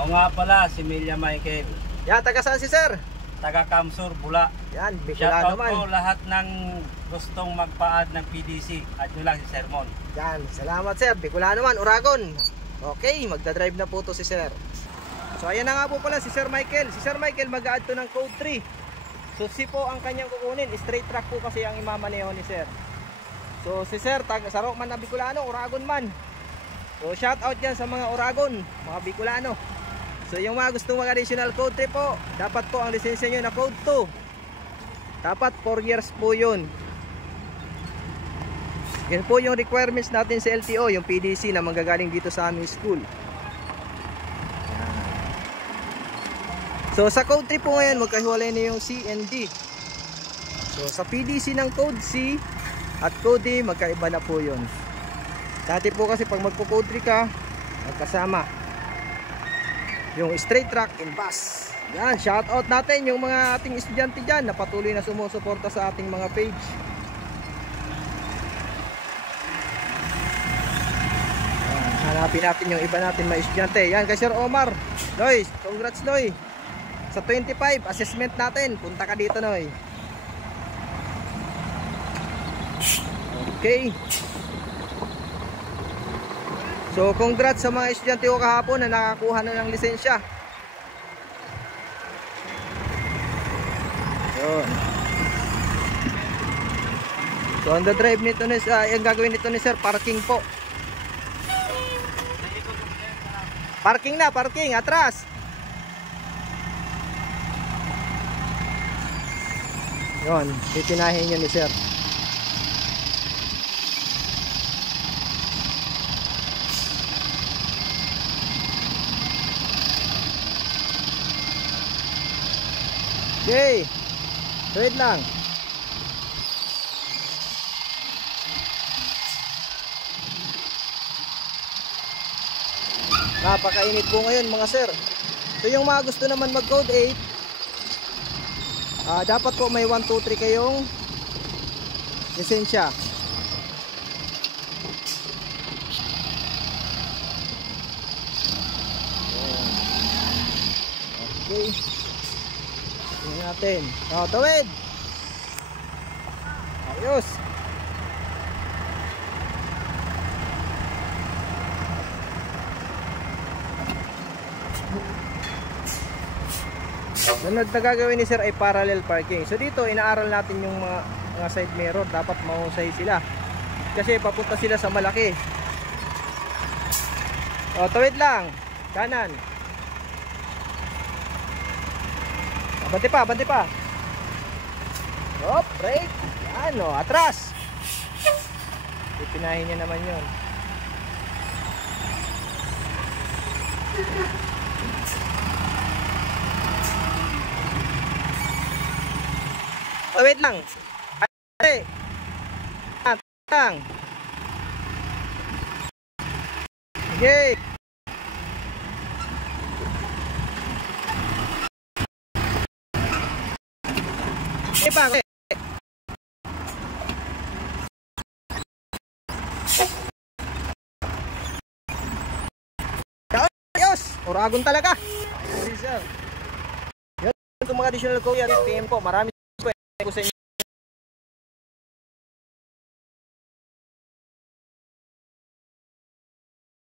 Ako nga pala, si Milya Michael. Yan, taga saan si sir? Taga Kamsur, Bula. Yan, Bicolano Shoutout naman. po lahat ng gustong magpa-add ng PDC. Add nyo lang si Sermon. Yan, salamat sir. Bicolano naman, Oragon. Okay, magdadrive na po to si sir. So ayan na nga po pala si Sir Michael. Si Sir Michael mag-add to ng code 3. So C po ang kanyang kukunin. Straight track po kasi ang imamaneho ni sir. So si sir, sarok man na Bicolano, Oragon man. So shout out yan sa mga Oragon, mga Bicolano. So yung mga gustong mag-additional code 3 po, dapat po ang lisensya nyo na code 2. Dapat 4 years po yun. Yan po yung requirements natin sa LTO, yung PDC na manggagaling dito sa aming school. So sa code 3 po ngayon, magkahiwalay na yung C and D. So sa PDC ng code C at code D, magkaiba na po yun. Dati po kasi pag magpo-code 3 ka, magkasama yung straight track and bus. Yan, shout out natin yung mga ating estudyante dyan na patuloy na sumusuporta sa ating mga page. Yan, hanapin natin yung iba natin mga estudyante. Yan kay Sir Omar. Noy, congrats Noy. Sa 25 assessment natin, punta ka dito Noy. Okay. So congrats sa mga estudyante ko kahapon na nakakuha na ng lisensya. Yun. So on the drive nito ni yung gagawin nito ni sir, parking po. Parking na, parking atras. Yun, titinahin niyo ni sir. Okay, wait lang. Napakainit po ngayon mga sir. So yung mga gusto naman mag code 8, dapat po may 1, 2, 3 kayong lisensya. Okay. Tingnan natin. Tawid. Ayos. Sunod na gagawin ni sir ay parallel parking. So dito inaaral natin yung mga side mirror. Dapat mahusay sila. Kasi papunta sila sa malaki. Tawid lang. Kanan. Bante pa, bante pa. Hop, brake. Yan o, atras. Ipinahin niya naman yun. Wait lang. Ay. Lang. Okay. Pare. Ayos! Oragon talaga! Yan, itong mga additional code yan, PM po. Marami po sa inyo.